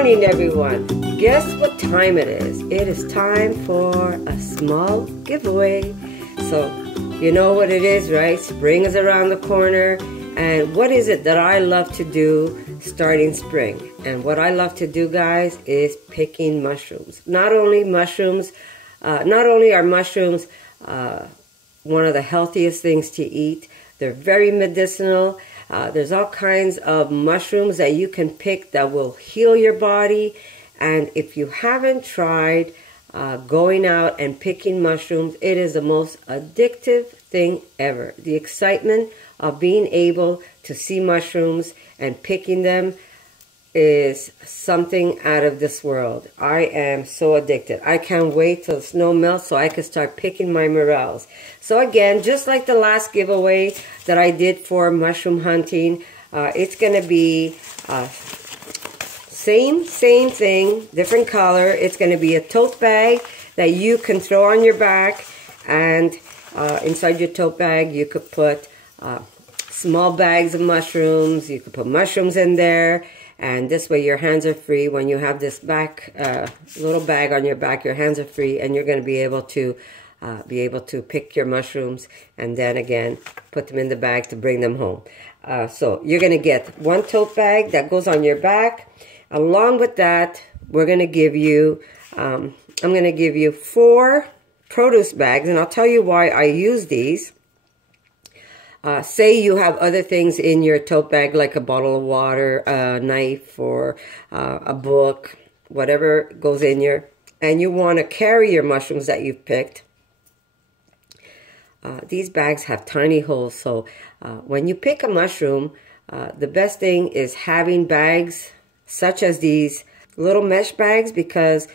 morning, everyone. Guess what time it is? It is time for a small giveaway. So, you know what it is, right? Spring is around the corner. And what is it that I love to do starting spring? And what I love to do, guys, is picking mushrooms. Not only are mushrooms one of the healthiest things to eat, they're very medicinal. There's all kinds of mushrooms that you can pick that will heal your body. And if you haven't tried going out and picking mushrooms, it is the most addictive thing ever. The excitement of being able to see mushrooms and picking them is something out of this world. I am so addicted. I can't wait till the snow melts so I can start picking my morels. So again, just like the last giveaway that I did for mushroom hunting, it's going to be same thing, different color. It's going to be a tote bag that you can throw on your back, and inside your tote bag you could put small bags of mushrooms. You could put mushrooms in there. And this way your hands are free. When you have this little bag on your back, your hands are free, and you're going to be able to pick your mushrooms and then again put them in the bag to bring them home. So you're going to get one tote bag that goes on your back. Along with that, we're going to give you, I'm going to give you 4 produce bags, and I'll tell you why I use these. Say you have other things in your tote bag, like a bottle of water, a knife, or a book, whatever goes in here, and you want to carry your mushrooms that you've picked. These bags have tiny holes, so when you pick a mushroom, the best thing is having bags such as these little mesh bags, because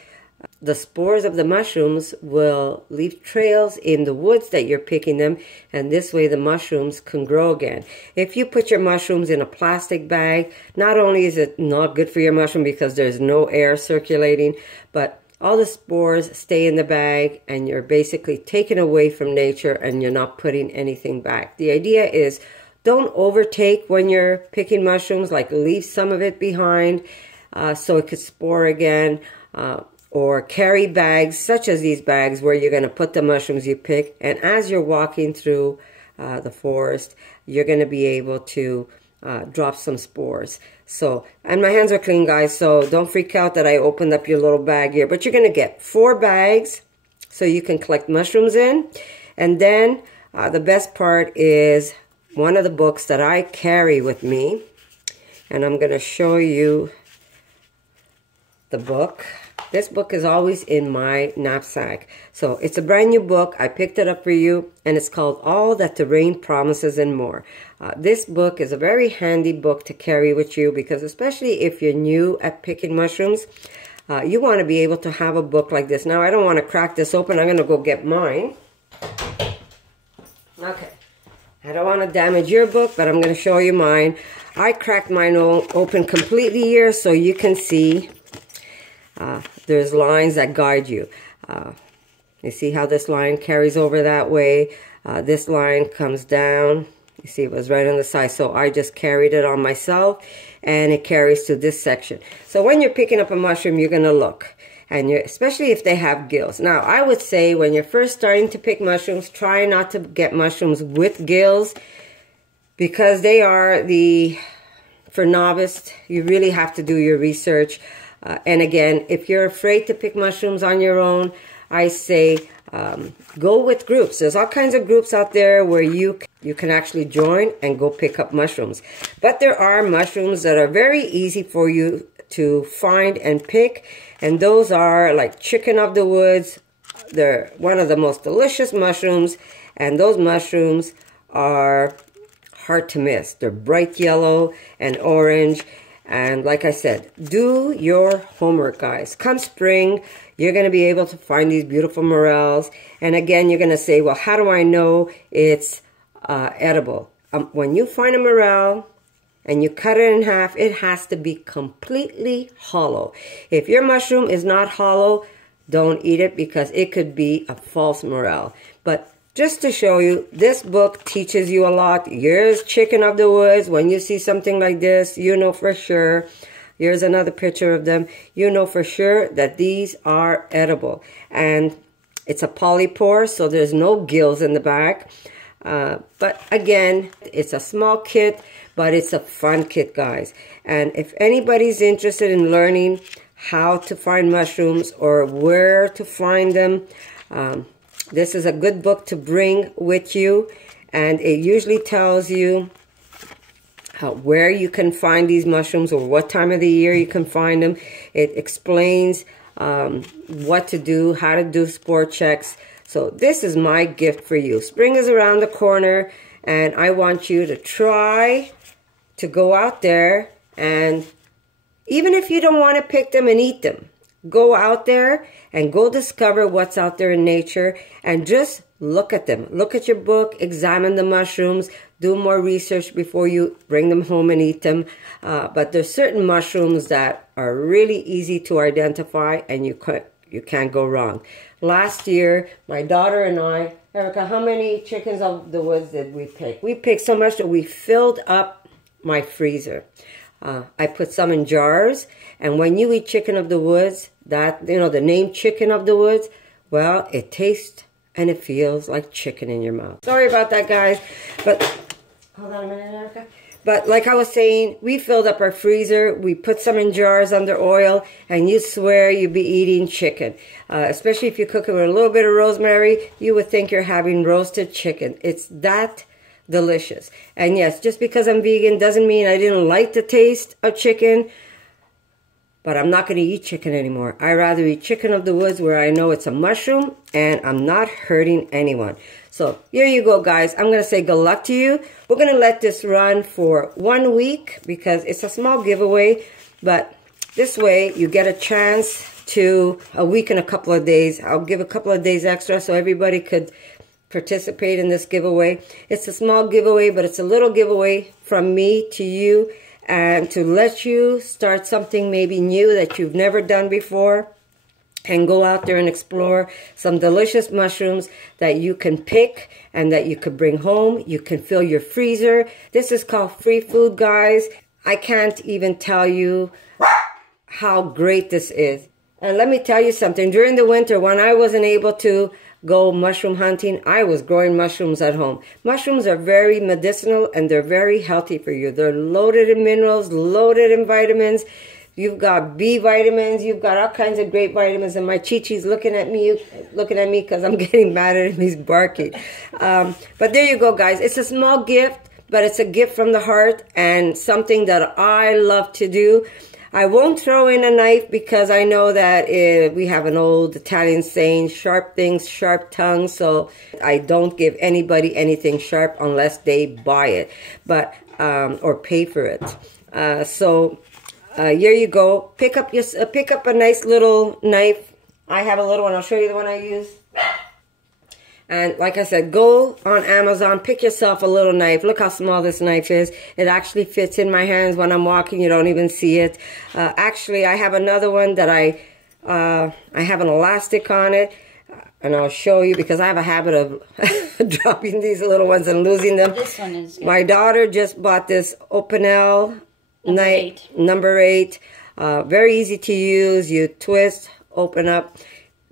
the spores of the mushrooms will leave trails in the woods that you're picking them, and this way the mushrooms can grow again. If you put your mushrooms in a plastic bag, not only is it not good for your mushroom because there's no air circulating, but all the spores stay in the bag and you're basically taken away from nature and you're not putting anything back. The idea is don't overtake when you're picking mushrooms, like leave some of it behind so it could spore again. Or carry bags such as these bags where you're going to put the mushrooms you pick, and as you're walking through the forest, you're going to be able to drop some spores. So, and my hands are clean, guys, so don't freak out that I opened up your little bag here, but you're going to get 4 bags so you can collect mushrooms in. And then the best part is one of the books that I carry with me, and I'm going to show you the book. This book is always in my knapsack. So it's a brand new book. I picked it up for you, and it's called All That the Rain Promises and More. This book is a very handy book to carry with you, because especially if you're new at picking mushrooms, you want to be able to have a book like this. Now, I don't want to crack this open. I'm going to go get mine. Okay. I don't want to damage your book, but I'm going to show you mine. I cracked mine open completely here so you can see. There's lines that guide you. You see how this line carries over that way? This line comes down. You see it was right on the side, so I just carried it on myself, and it carries to this section. So when you're picking up a mushroom, you're going to look, and especially if they have gills. Now, I would say when you're first starting to pick mushrooms, try not to get mushrooms with gills, because they are for novice, you really have to do your research. And again, if you're afraid to pick mushrooms on your own, I say go with groups. There's all kinds of groups out there where you can actually join and go pick up mushrooms. But there are mushrooms that are very easy for you to find and pick, and those are like chicken of the woods. They're one of the most delicious mushrooms, and those mushrooms are hard to miss. They're bright yellow and orange. And like I said, do your homework, guys. Come spring, you're going to be able to find these beautiful morels. And again, you're going to say, well, how do I know it's edible? When you find a morel and you cut it in half, it has to be completely hollow. If your mushroom is not hollow, don't eat it, because it could be a false morel. But just to show you, this book teaches you a lot. Here's chicken of the woods. When you see something like this, you know for sure Here's another picture of them. You know for sure that these are edible. And it's a polypore, so there's no gills in the back. But again, it's a small kit, but it's a fun kit, guys. And if anybody's interested in learning how to find mushrooms or where to find them, this is a good book to bring with you. And it usually tells you where you can find these mushrooms or what time of the year you can find them. It explains what to do, how to do spore checks. So this is my gift for you. Spring is around the corner, and I want you to try to go out there, and even if you don't want to pick them and eat them, go out there and go discover what's out there in nature and just look at them. Look at your book, examine the mushrooms, do more research before you bring them home and eat them. But there's certain mushrooms that are really easy to identify, and you can't go wrong. Last year, my daughter and I, Erica, how many chickens of the woods did we pick? We picked so much that we filled up my freezer. I put some in jars, and when you eat chicken of the woods, that, you know, the name chicken of the woods, well, it tastes and it feels like chicken in your mouth. Sorry about that, guys, but hold on a minute, Erica. But like I was saying, we filled up our freezer. We put some in jars under oil, and you swear you'd be eating chicken. Especially if you cook it with a little bit of rosemary, you would think you're having roasted chicken. It's that delicious. And yes, just because I'm vegan doesn't mean I didn't like the taste of chicken, but I'm not going to eat chicken anymore. I rather eat chicken of the woods where I know it's a mushroom and I'm not hurting anyone. So here you go, guys. I'm going to say good luck to you. We're going to let this run for 1 week because it's a small giveaway, but this way you get a chance to a week and a couple of days. I'll give a couple of days extra so everybody could participate in this giveaway. It's a small giveaway, but it's a little giveaway from me to you, and to let you start something maybe new that you've never done before, and go out there and explore some delicious mushrooms that you can pick and that you could bring home. You can fill your freezer. This is called free food, guys. I can't even tell you how great this is. And let me tell you something. During the winter, when I wasn't able to go mushroom hunting, I was growing mushrooms at home. Mushrooms are very medicinal and they're very healthy for you. They're loaded in minerals, loaded in vitamins. You've got B vitamins, you've got all kinds of great vitamins, and my Chi-Chi's looking at me because I'm getting mad at him, he's barking. But there you go, guys. It's a small gift, but it's a gift from the heart and something that I love to do. I won't throw in a knife because I know that we have an old Italian saying, sharp things, sharp tongues, so I don't give anybody anything sharp unless they buy it, but or pay for it. Here you go. Pick up a nice little knife. I have a little one. I'll show you the one I use. And like I said, go on Amazon, pick yourself a little knife. Look how small this knife is. It actually fits in my hands when I'm walking. You don't even see it. Actually, I have another one that I have an elastic on it. And I'll show you because I have a habit of dropping these little ones and losing them. This one is good. My daughter just bought this Opinel knife, number 8. Very easy to use. You twist, open up.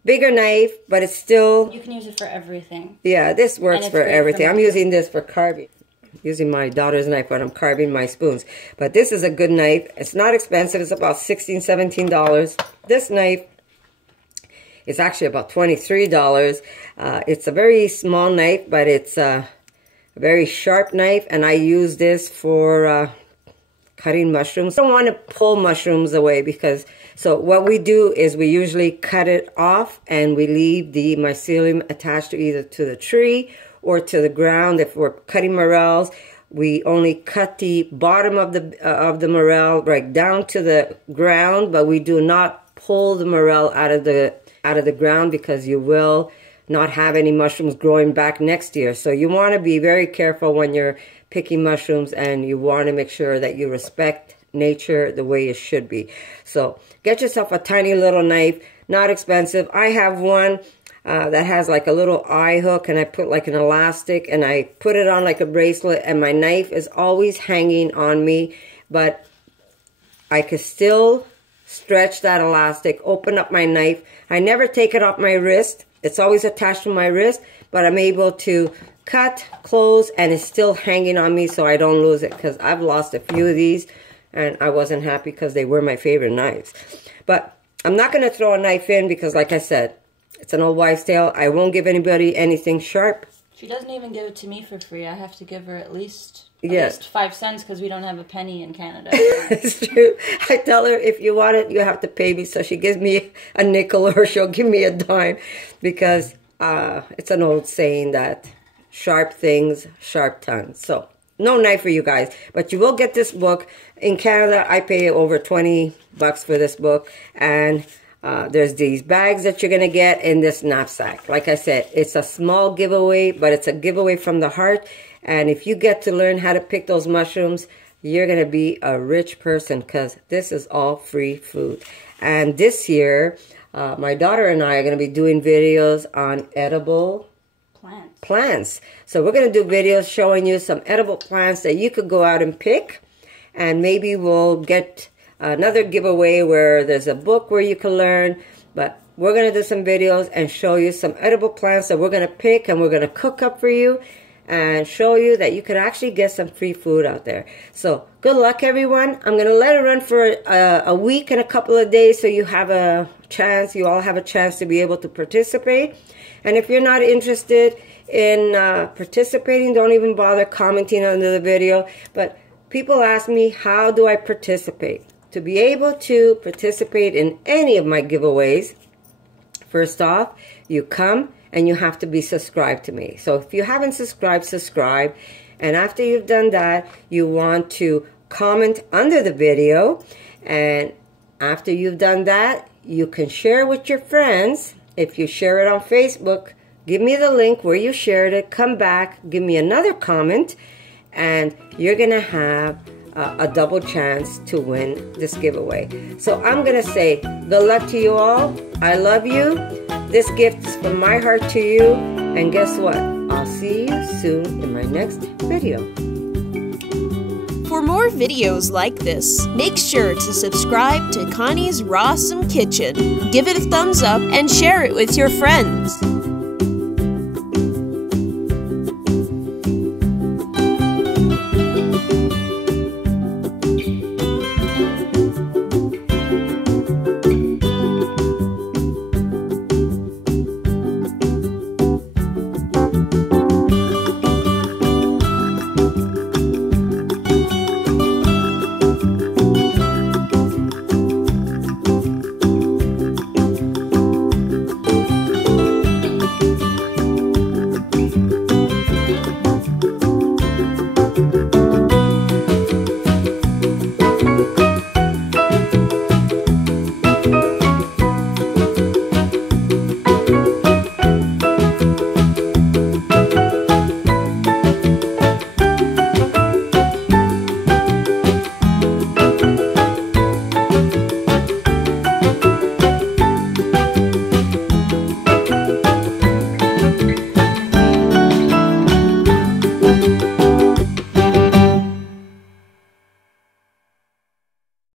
Bigger knife, but it's still... You can use it for everything. Yeah, this works for everything. I'm using this for carving. Using my daughter's knife when I'm carving my spoons. But this is a good knife. It's not expensive. It's about $16, $17. This knife is actually about $23. It's a very small knife, but it's a very sharp knife. And I use this for cutting mushrooms. I don't want to pull mushrooms away because... So what we do is we usually cut it off and we leave the mycelium attached to either to the tree or to the ground. If we're cutting morels, we only cut the bottom of the morel right down to the ground, but we do not pull the morel out of the ground because you will not have any mushrooms growing back next year. So you want to be very careful when you're picking mushrooms, and you want to make sure that you respect nature the way it should be. So get yourself a tiny little knife, not expensive. I have one that has like a little eye hook, and I put like an elastic and I put it on like a bracelet, and my knife is always hanging on me. But I could still stretch that elastic, open up my knife. I never take it off my wrist. It's always attached to my wrist, but I'm able to cut, close, and it's still hanging on me so I don't lose it, because I've lost a few of these and I wasn't happy because they were my favorite knives. But I'm not going to throw a knife in because, like I said, it's an old wives' tale. I won't give anybody anything sharp. She doesn't even give it to me for free. I have to give her at least 5 cents because we don't have a penny in Canada. It's true. I tell her, if you want it, you have to pay me. So she gives me a nickel or she'll give me a dime, because it's an old saying that sharp things, sharp tongues. So no knife for you guys, but you will get this book. In Canada, I pay over $20 for this book, and there's these bags that you're going to get in this knapsack. Like I said, it's a small giveaway, but it's a giveaway from the heart. And if you get to learn how to pick those mushrooms, you're going to be a rich person, because this is all free food. And this year, my daughter and I are going to be doing videos on edible plants. So we're going to do videos showing you some edible plants that you could go out and pick. And maybe we'll get another giveaway where there's a book where you can learn. But we're going to do some videos and show you some edible plants that we're going to pick and we're going to cook up for you and show you that you could actually get some free food out there. So good luck, everyone. I'm going to let it run for a week and a couple of days so you have a chance, you all have a chance to be able to participate. And if you're not interested in participating, don't even bother commenting under the video. But people ask me, how do I participate? To be able to participate in any of my giveaways, first off, you come and you have to be subscribed to me. So if you haven't subscribed, subscribe. And after you've done that, you want to comment under the video. And after you've done that, you can share with your friends. If you share it on Facebook, give me the link where you shared it. Come back, give me another comment, and you're going to have a double chance to win this giveaway. So I'm going to say good luck to you all. I love you. This gift is from my heart to you. And guess what? I'll see you soon in my next video. For more videos like this, make sure to subscribe to Connie's RAWsome Kitchen, give it a thumbs up, and share it with your friends.